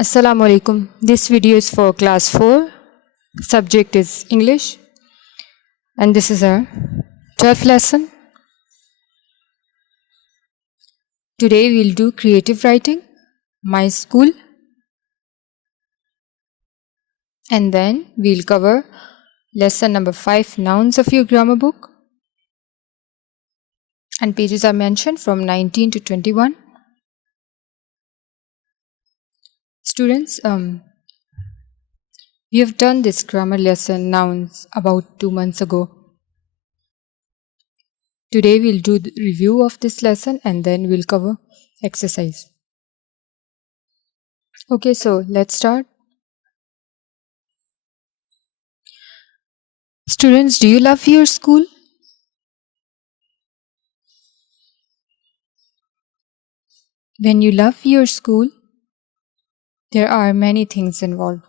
Assalamu alaikum. This video is for class 4. Subject is English. And this is our 12th lesson. Today we'll do creative writing, my school. And then we'll cover lesson number 5, nouns of your grammar book. And pages are mentioned from 19 to 21. Students, we have done this grammar lesson, nouns, about 2 months ago. Today we'll do the review of this lesson and then we'll cover exercise. Okay, so let's start. Students, do you love your school? When you love your school, there are many things involved.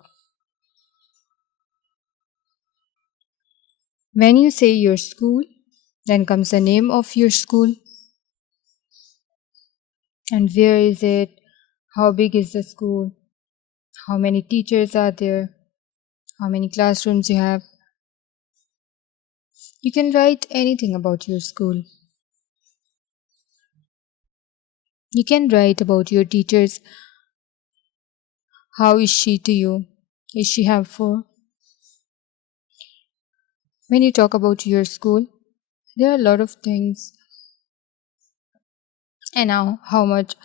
When you say your school, then comes the name of your school. And where is it? How big is the school? How many teachers are there? How many classrooms you have? You can write anything about your school. You can write about your teachers. How is she to you? Is she helpful? When you talk about your school, there are a lot of things. And now, how much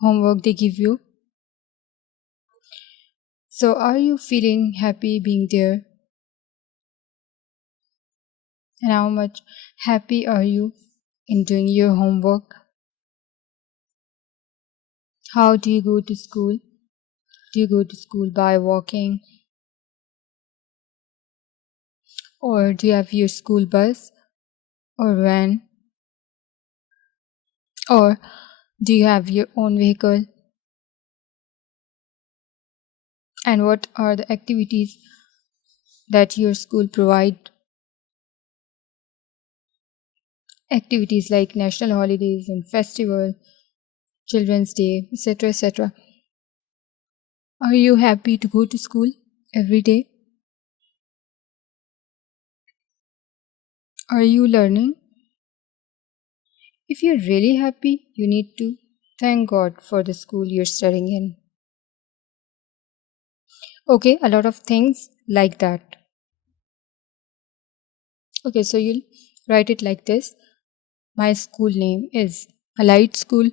homework they give you. So, are you feeling happy being there? And how much happy are you in doing your homework? How do you go to school? Do you go to school by walking? Or do you have your school bus or van? Or do you have your own vehicle? And what are the activities that your school provide? Activities like national holidays and festival, Children's Day, etc., etc. Are you happy to go to school every day? Are you learning? If you're really happy, you need to thank God for the school you're studying in. Okay, a lot of things like that. Okay, so you'll write it like this. My school name is Allied School.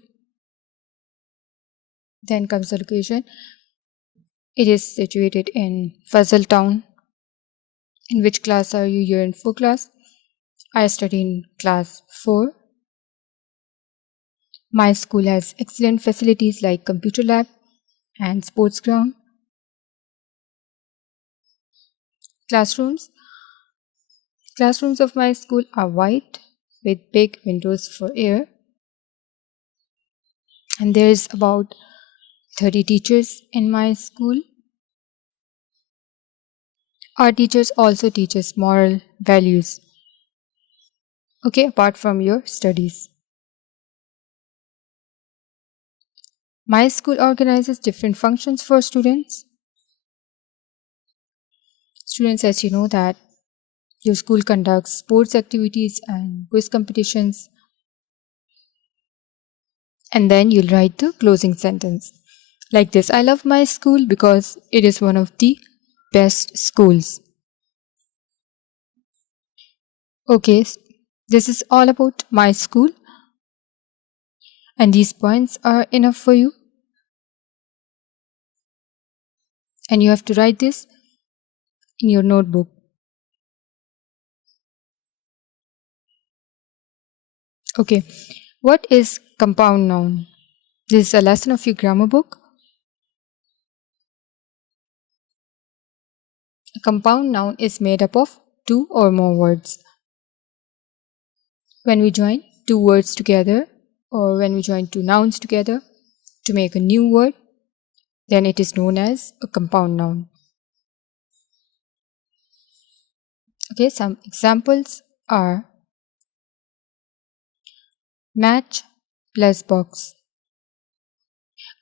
Then comes the location. It is situated in Fazal Town. In which class are you? You're in 4 class. I study in class 4. My school has excellent facilities like computer lab and sports ground. Classrooms. Classrooms of my school are white with big windows for air. And there is about 30 teachers in my school. Our teachers also teach us moral values. Okay, apart from your studies. My school organizes different functions for students. Students, as you know that your school conducts sports activities and quiz competitions. And then you'll write the closing sentence. Like this, I love my school because it is one of the best schools. Okay, this is all about my school. And these points are enough for you. And you have to write this in your notebook. Okay, what is compound noun? This is a lesson of your grammar book. A compound noun is made up of 2 or more words. When we join 2 words together, or when we join 2 nouns together to make a new word, then it is known as a compound noun. Okay, some examples are match plus box.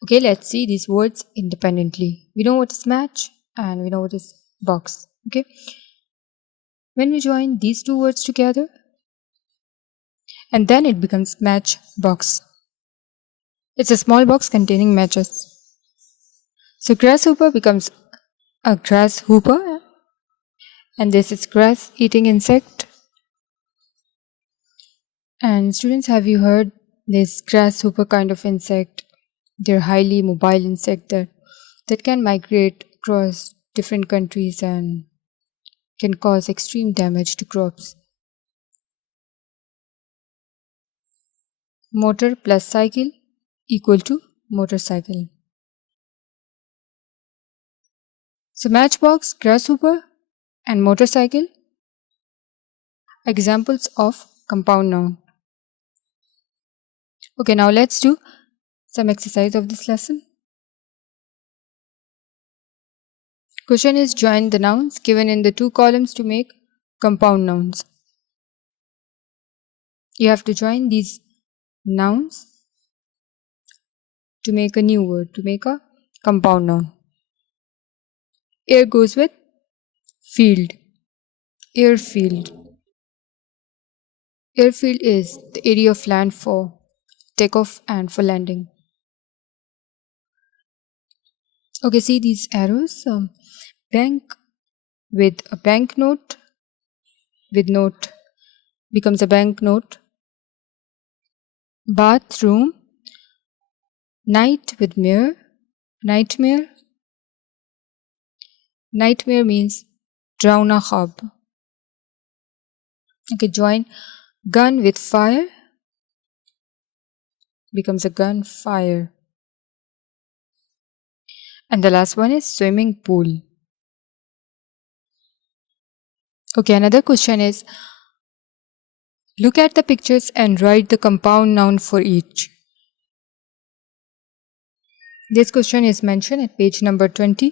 Okay, let's see these words independently. We know what is match and we know what is box. Okay, when we join these two words together, and then it becomes match box. It's a small box containing matches. So grasshopper becomes a grasshopper, and this is grass eating insect. And students, have you heard this grasshopper kind of insect? They're highly mobile insect that can migrate across different countries and can cause extreme damage to crops. Motor plus cycle equal to motorcycle. So matchbox, grasshopper and motorcycle, examples of compound noun. Okay, now let's do some exercise of this lesson. Question is, join the nouns given in the two columns to make compound nouns. You have to join these nouns to make a new word, to make a compound noun. Air goes with field. Airfield. Airfield is the area of land for takeoff and for landing. Okay, see these arrows? Bank with a banknote with note becomes a banknote. Bathroom. Night with mirror. Nightmare. Nightmare means drauna khab. Okay, join gun with fire becomes a gunfire. And the last one is swimming pool. Okay, another question is, look at the pictures and write the compound noun for each. This question is mentioned at page number 20.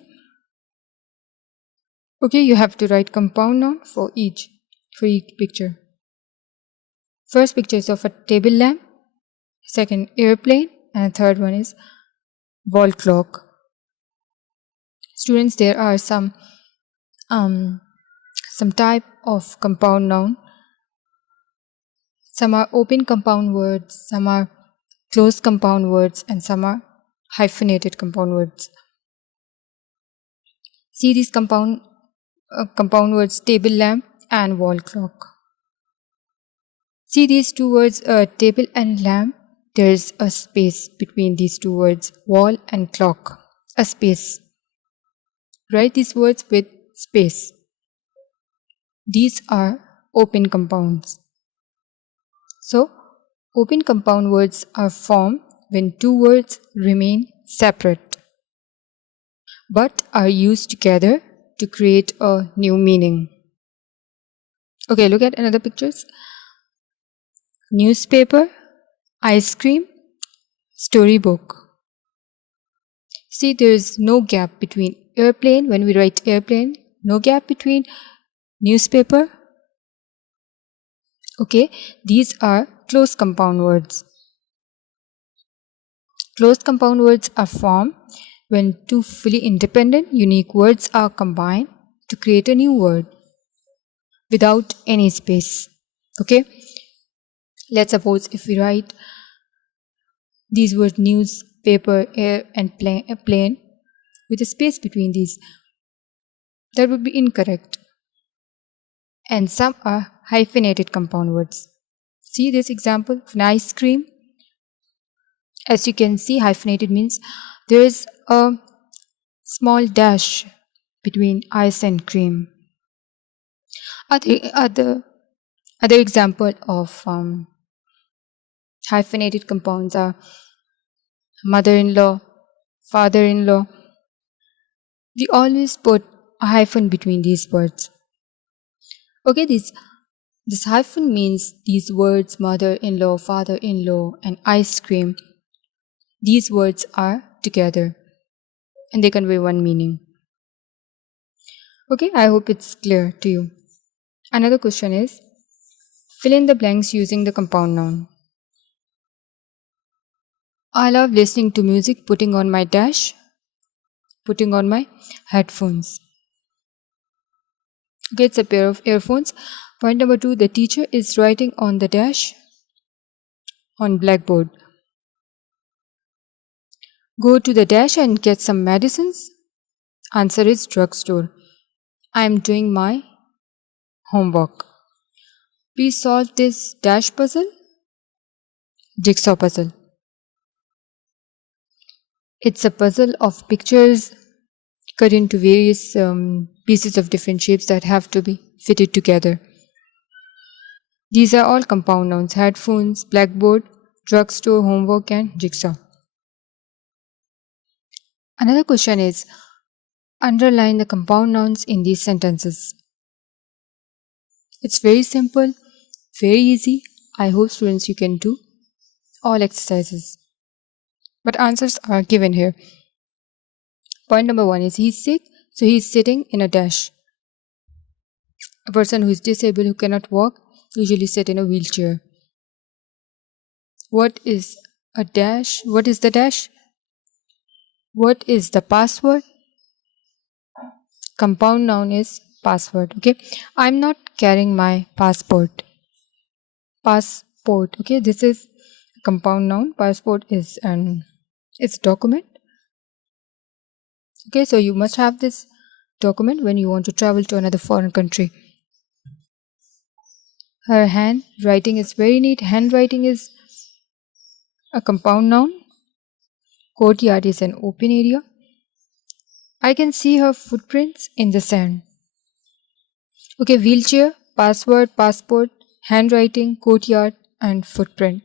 Okay, you have to write compound noun for each picture. First picture is of a table lamp, second airplane, and third one is wall clock. Students, there are some type of compound noun. Some are open compound words, some are closed compound words, and some are hyphenated compound words. See these compound words, table lamp and wall clock. See these two words, table and lamp. There is a space between these two words, wall and clock. A space. Write these words with space. These are open compounds. So, open compound words are formed when two words remain separate but are used together to create a new meaning. Okay, look at another pictures. Newspaper, ice cream, storybook. See, there is no gap between airplane. When we write airplane, no gap between newspaper. Okay, these are closed compound words. Closed compound words are formed when two fully independent, unique words are combined to create a new word without any space. Okay, let's suppose if we write these words newspaper, air, and plane with a space between these, that would be incorrect. And some are hyphenated compound words. See this example of an ice cream. As you can see, hyphenated means there is a small dash between ice and cream. Other example of hyphenated compounds are mother-in-law, father-in-law. We always put a hyphen between these words. Okay, this hyphen means these words mother-in-law, father-in-law, and ice cream. These words are together and they convey one meaning. Okay, I hope it's clear to you. Another question is, fill in the blanks using the compound noun. I love listening to music, putting on my headphones. Okay, it's a pair of earphones. Point number 2, the teacher is writing on the dash on blackboard. Go to the dash and get some medicines. Answer is drugstore. I am doing my homework. Please solve this dash puzzle. Jigsaw puzzle. It's a puzzle of pictures cut into various pieces of different shapes that have to be fitted together. These are all compound nouns: headphones, blackboard, drugstore, homework, and jigsaw. Another question is, underline the compound nouns in these sentences. It's very simple, very easy. I hope students you can do all exercises. But answers are given here. Point number 1 is he's sick, so he's sitting in a dash. A person who is disabled, who cannot walk, usually sit in a wheelchair. What is a dash? What is the dash? What is the password? Compound noun is password. Okay, I'm not carrying my passport. Passport. Okay, this is compound noun. Passport is it's document. Okay, so you must have this document when you want to travel to another foreign country. Her handwriting is very neat. Handwriting is a compound noun. Courtyard is an open area. I can see her footprints in the sand. Okay, wheelchair, password, passport, handwriting, courtyard, and footprint.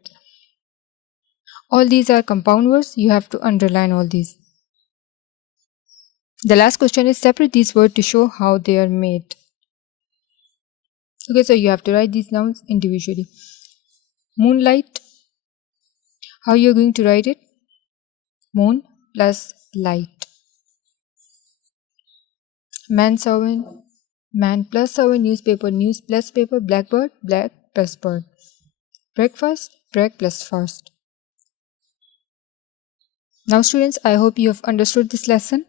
All these are compound words. You have to underline all these. The last question is separate these words to show how they are made. Okay, so you have to write these nouns individually. Moonlight. How you are going to write it? Moon plus light. Manservant. Man plus servant. Newspaper. News plus paper. Blackbird. Black plus bird. Breakfast. Break plus fast. Now students, I hope you have understood this lesson.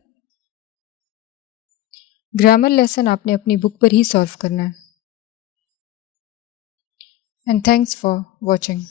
Grammar lesson आपने अपनी book पर ही solve करना है. And thanks for watching.